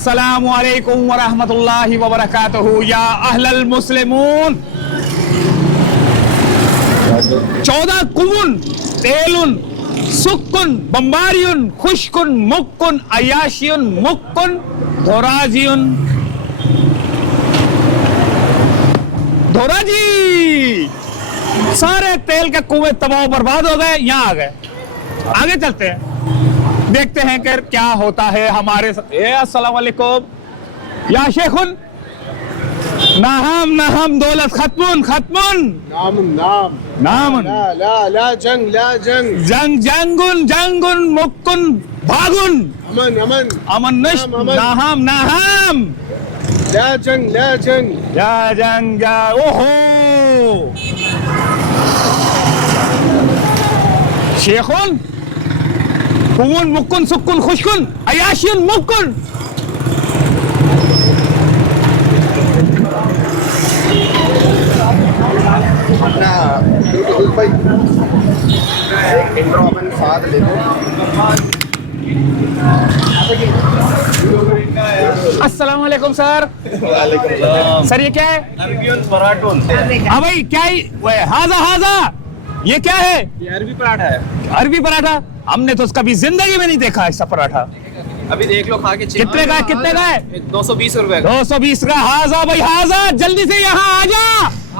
अस्सलामु अलैकुम व रहमतुल्लाहि व बरकातुहू या अहलल मुस्लिमून। 14 कुमुन तेलुन सुक्कुन बम्बारियुन खुशकुन मुक्कुन अयाशियुन मुक्कुन धोराजियुन धोराजी। सारे तेल के कुएं तबाह बर्बाद हो गए। यहाँ आ गए, आगे चलते हैं, देखते हैं कि क्या होता है हमारे साथ। अस्सलाम वालेकुम या शेखुन नाहम नाहम दौलत खत्मुन खत्मुन नाम नाम नामुन ला ला ला जंग जंग जंगुन जंगुन मुक्कुन भागुन अमन अमन अमन नश अमन। नाहम नाहम ला जंग या जंग या ओहो शेखुन कुमुन मुक्कुन सुक्कुन खुशकुन अयाशियुन मुक्कुन। अपना भाई एक इंट्रो अपन साथ लेते हैं। अस्सलाम वालेकुम सर। सर ये क्या है? हाँ भाई क्या है? हाजा हाजा ये क्या है? ये अरबी पराठा है। अरबी पराठा? हमने तो कभी जिंदगी में नहीं देखा ऐसा पराठा। अभी देख लो खा के चेक। कितने का है? कितने का है? 220 रुपए का। 220 का। हाजा भाई हाजा, जल्दी से यहाँ आ जा।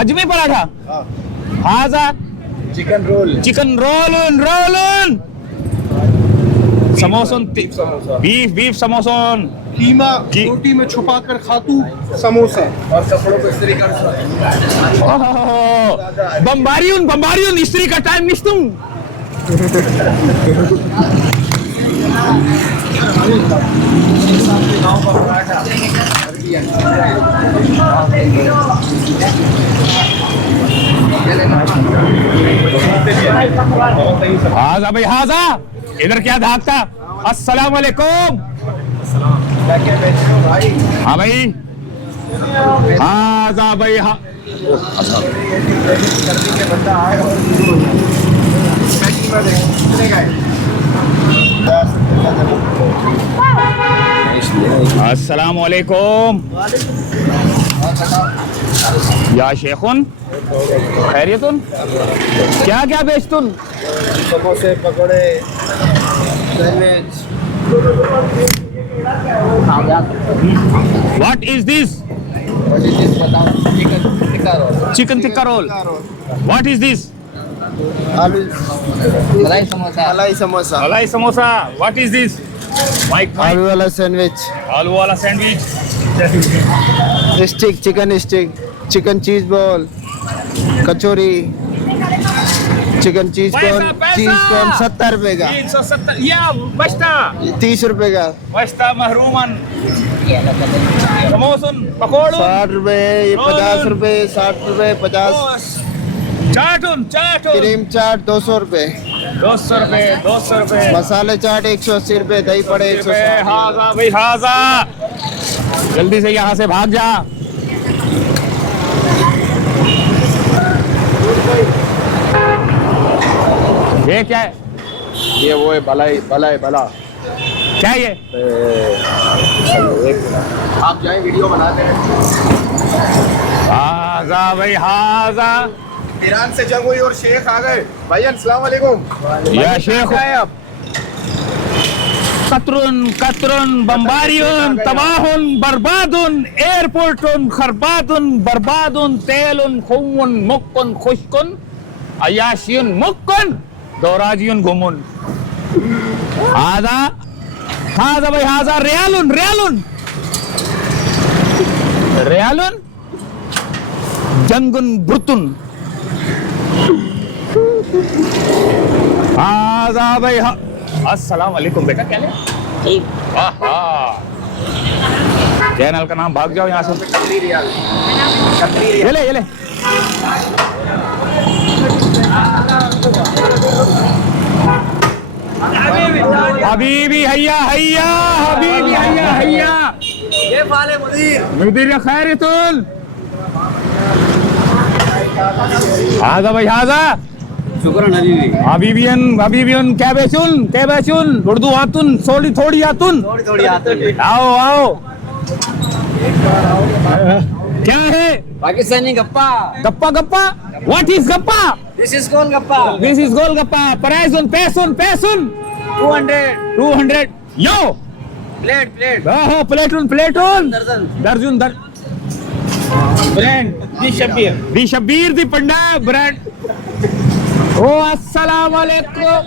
अजमी पराठा। हाजा चिकन रोल चिकन रोलन रोलन समोसन बीफ समोसन कीमा की- रोटी में छुपा कर खातू समोसा और कपड़ों को इस्त्री कर बम्बारियुन बम्बारियुन इस्त्री का टाइम निश्तुम। हाजा भाई हाजा, इधर क्या धाकता? अस्सलाम वालेकुम। हाँ भाई हाजा भाई हा अस्सलाम वालेकुम या शेखुन खैरियतुन। क्या क्या बेचतुन? समोसे पकौड़े sandwich what is this? Chicken tikka roll. What is this? आलू मलाई समोसा। मलाई समोसा मलाई समोसा। What is this? माइक आलू वाला सैंडविच आलू वाला sandwich. Stick chicken stick chicken cheese ball kachori chicken cheese corn cheese corn 70 रुपए का 370 या बस्ता 30 रुपए का बस्ता महरूमन समोसन पकोड़ो 60 रुपए 50 रुपए 60 रुपए 50 चाटुन चाटुन क्रीम चाट 200 रुपए 200 रुपए 200 रुपए मसाले चाट 180 रुपए दही पड़े 160 हाजा भाई हाजा, जल्दी से यहाँ से भाग जा। ये क्या है? ये वो है भलाई भलाई भला क्या है ये? आप जाए वीडियो बनाते हैं हाजा भाई हाजा ईरान से जंग हुई और शेख आ गए भाई अस्सलाम वालेकुम या शेख है आप कतरुन कतरुन बम्बारियुन तबाहुन बर्बादुन एयरपोर्टुन खरबादुन बर्बादुन तेलुन खुमुन मुक्कुन खुशकुन अयाशियुन मुक्कुन दौराजियुन घुमुन। हाजा हाजा भाई हाजा रियालुन रियालुन रियालुन जंगुन बुर्तुन। हाजा भाई अस्सलाम वालेकुम बेटा, क्या ले? चैनल का नाम, भाग जाओ यहाँ से। ये ले ये ले। हबीबी हैया हैया हबीबी हैया हैया। ये फाले मुदीर। मुदीर खैरियतुन। हाजा भाई हाजा शुक्रान हबीबियन कैबेचुन उर्दू आतुन थोड़ी आतुन थोड़ी आते हैं आओ क्या है पाकिस्तानी गप्पा गप्पा व्हाट इज गप्पा this is golgappa this is golgappa price पैसुन 200 यो प्लेट प्लेटून दर्जन ब्रांड दी शब्बीर दी पंडा ब्रांड ओ अस्सलाम वालेकुम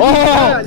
ओह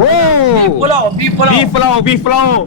ओह बीफ पुलाव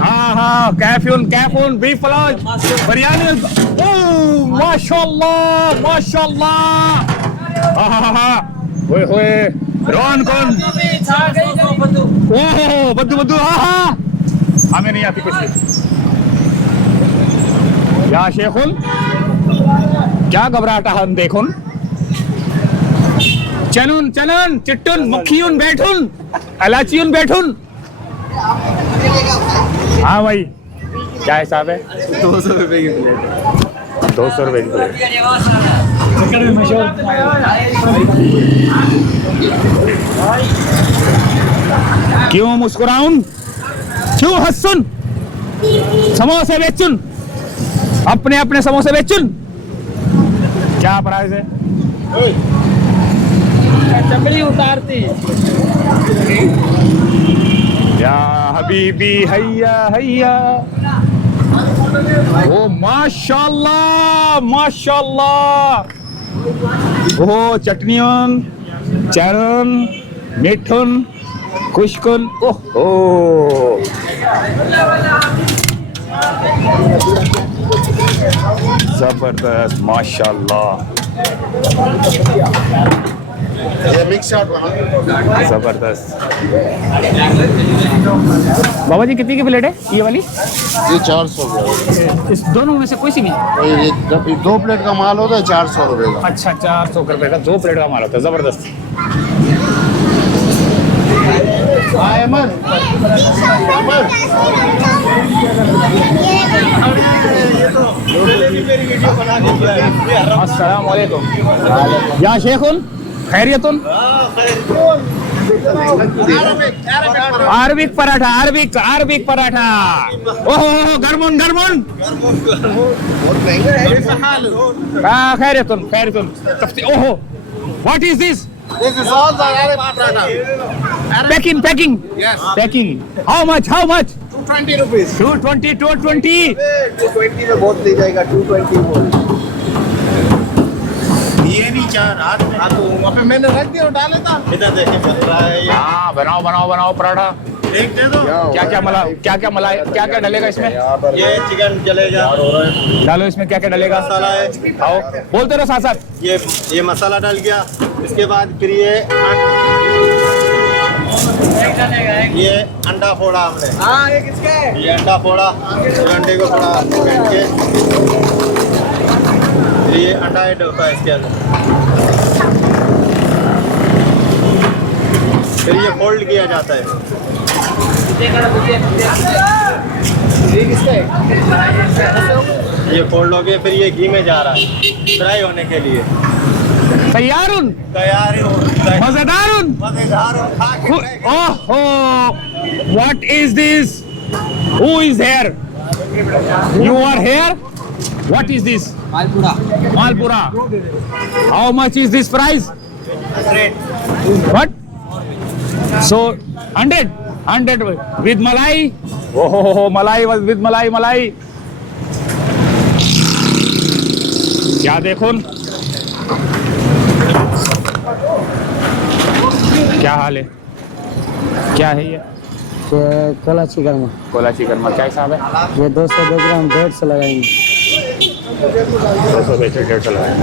हाँ कैफून बीफ पुलाव बिरयानी ओह माशाल्लाह होए रोन कौन ओह बद्दू हाँ हमें नहीं आती कुछ या शेखुन क्या घबराहट हम देखुन चनुन चिट्टुन मक्खियुन बैठुन इलाचियुन बैठुन हाँ भाई क्या हिसाब है 200 रुपए की प्लेट 200 रुपए की प्लेट क्यों मुस्कुराउन क्यों हंसुन समोसे बेचुन अपने समोसे बेचुन क्या प्राइस है चमड़ी उतारती या हबीबी हैया ओ माशाल्लाह ओ चटनियन चरन मिठुन खुशकुन ओहो जबरदस्त माशाल्लाह ये मिक्स शॉट जबरदस्त बाबा जी कितनी की प्लेट है ये वाली ये 400 रुपये इस दोनों में से कोई सी नहीं ये जब 2 प्लेट का माल होता है 400 रुपये का अच्छा 400 रुपए का 2 प्लेट का माल होता है जबरदस्त अहमद अस्सलाम वालेकुम या शेखुन खैरियतुन अरबिक पराठा ओहो गरमुन खैरियतुन ओहो what is this This is all the Arab paratha. packing Yes. packing how much 220 rupees. 220 220 में बहुत ले जाएगा 220 बोल ये नहीं चार हाथ में हाँ तो वहाँ पे मैंने रख दिया उठा लेता इधर देखे बन रहा है ये हाँ बनाओ पराठा एक दे दो क्या क्या डलेगा इसमें ये चिकन चलेगा डालो इसमें क्या डलेगा मसाला है आओ बोलते रहो साथ ये मसाला डल गया इसके बाद फिर ये अंडा फोड़ा हमने हाँ ये किसका है ये अंडा फोड़ा फिर अंडे को थोड़ा फेंट के फिर ये अंडा ऐड होता है इसके अंदर फिर ये फोल्ड किया जाता है ये किसका है ये फोल्ड हो गया फिर ये घी में जा रहा है फ्राई होने के लिए तैयारुन तैयार हो मजेदारुन मजेदार हो खा के ओहो what is this who is here you are here what is this मालपुरा how much is this price what so 100 with malai oh malai with malai क्या देखो क्या हाल है? क्या है ये? कोला चिकन में कोला चिकन में क्या हिसाब है? ये 200 ग्राम 150 लगाएंगे। 200 बेचे 150 लगाए।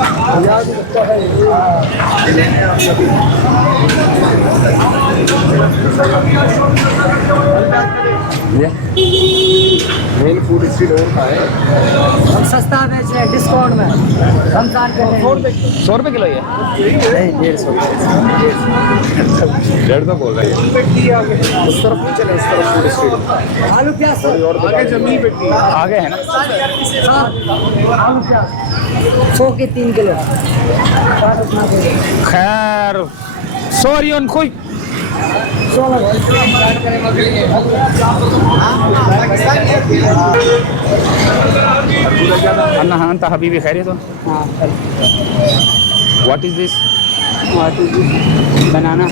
मेन फूड स्ट्रीट और का है। हम सस्ता बेच रहे हैं डिस्काउंट में, रमजान के लिए। 100 रुपये किलो ये? नहीं 150। 150 बोल रहे हैं। उस तरफ नहीं चले, इस तरफ फूड स्ट्रीट। आलू प्याज और आगे जमीन पे आगे है ना? आलू प्याज 100 के 3 किलो। खैर सॉरी उन कोई अन्ना हाँ ता हबीबी खैरियत हो? What is this? Banana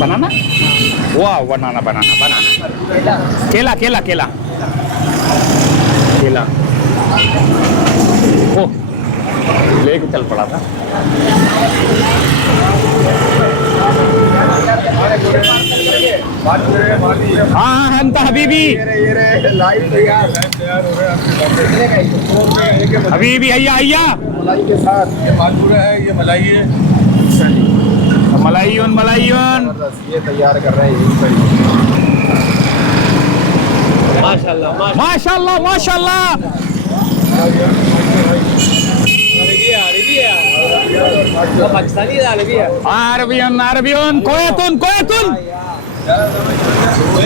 banana? वाह बनाना बनाना बनाना। केला केला केला केला। ओ लेके चल पड़ा था। हाँ हाँ ता हबीबी हबीबी अय्या अय्या मलाई के साथ ये मालूरा है, ये मलाई है। मलाइयन मलाइयन ये तैयार कर रहे हैं यहीं पर। माशाल्लाह माशाल्लाह माशाल्लाह। पाकिस्तानी अरबी है। अरबियन अरबियन कोयतुन कोयतुन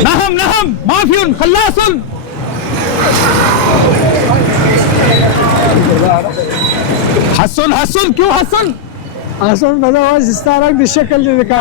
नहम नहम माफियुन खल्लासुन। हसन हसन क्यों हसन? असल बदा इस्तारक बिशकल दिखा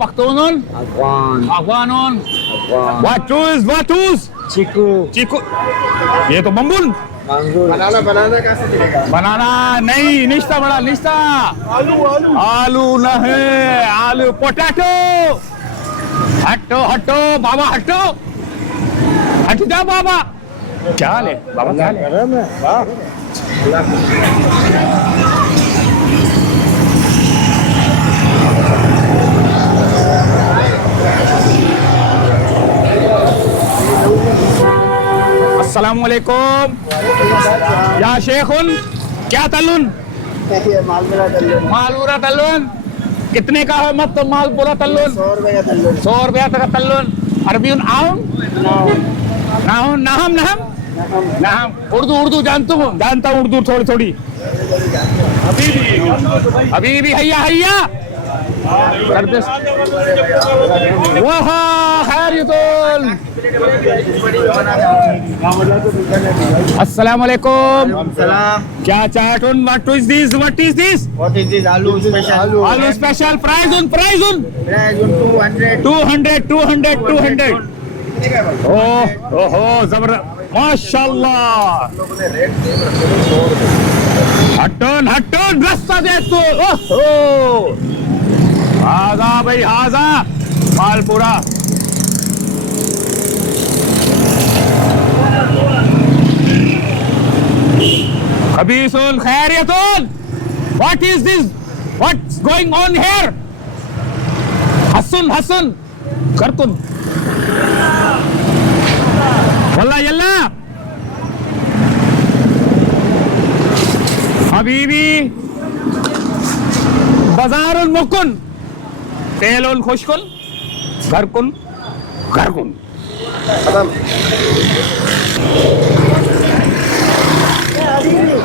पख्तून अफगान वाटूज चीकू चीकू। ये तो बम्बुन बनाना बनाना कैसे मिलेगा? बनाना नहीं निश्ता बड़ा निश्ता। आलू नहीं आलू पोटैटो। हटो हटो बाबा हटो हट जा बाबा। क्या ले बाबा क्या ले? अस्सलाम वालेकुम या शेखुन। क्या तल्लुन? मालूरा तल्लुन कितने का है? मत तो मालपूरा तल्लुन 100 रुपए का तल्लुन। 100 रुपया तक तल्लुन। अरबियन आउन नाहम नाहम नाहम नाहम। उर्दू जानता हूँ उर्दू थोड़ी थोड़ी। अभी भी हैया हैया करते। वाह खैरियतुन। अस्सलाम वालेकुम। क्या चाटुन? What is this? What is this? What is this? Aloo special. आलू special price on Price on 200. 200 ओहो जबरदस्त माशाल्लाह। हटन हटन रास्ता दे तो। ओहो आजा भाई आजा मालपूरा। खबीसुन खैरियतुन। What is this? What's going on here? Hasan Hasan करतुन वल्ला यल्ला हबीबी बाजारुल मुकुन तेलुन खुशकुन घरकुन घरकुन।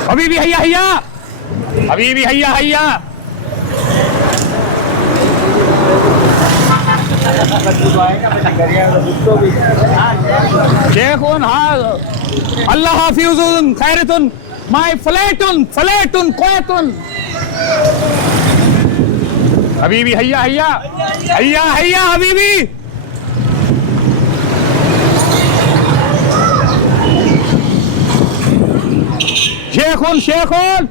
हबीबी हैया हैया हबीबी हैया हैया। शेखुन हाँ अल्लाह हाफिजुन खैरतुन माय फ्लैटुन फ्लैटुन कोयतुन। हबीबी हैया हैया हैया हैया हबीबी। शेखुन शेखुन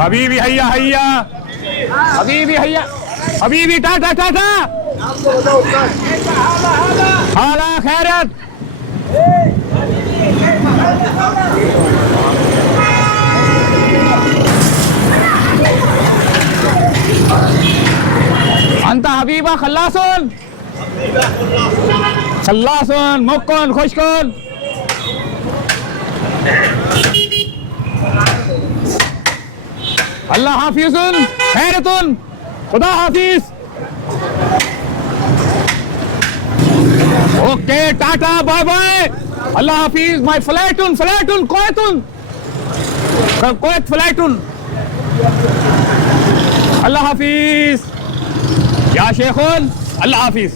हबीबी हैया हैया हबीबी हैया हबीबी टाटा टाटा। हाला खैरत। अंता हबीबा खल्लासन खल्लासन मुक्कन खुशकन अल्लाह हाफिजुन खैरतुन खुदा हाफिज ओके टाटा बाय बाय अल्लाह हाफिज माय फ्लैटुन फ्लैटुन कोयतुन कोयत फ्लैटुन अल्लाह हाफिज या शेखुन अल्लाह हाफिज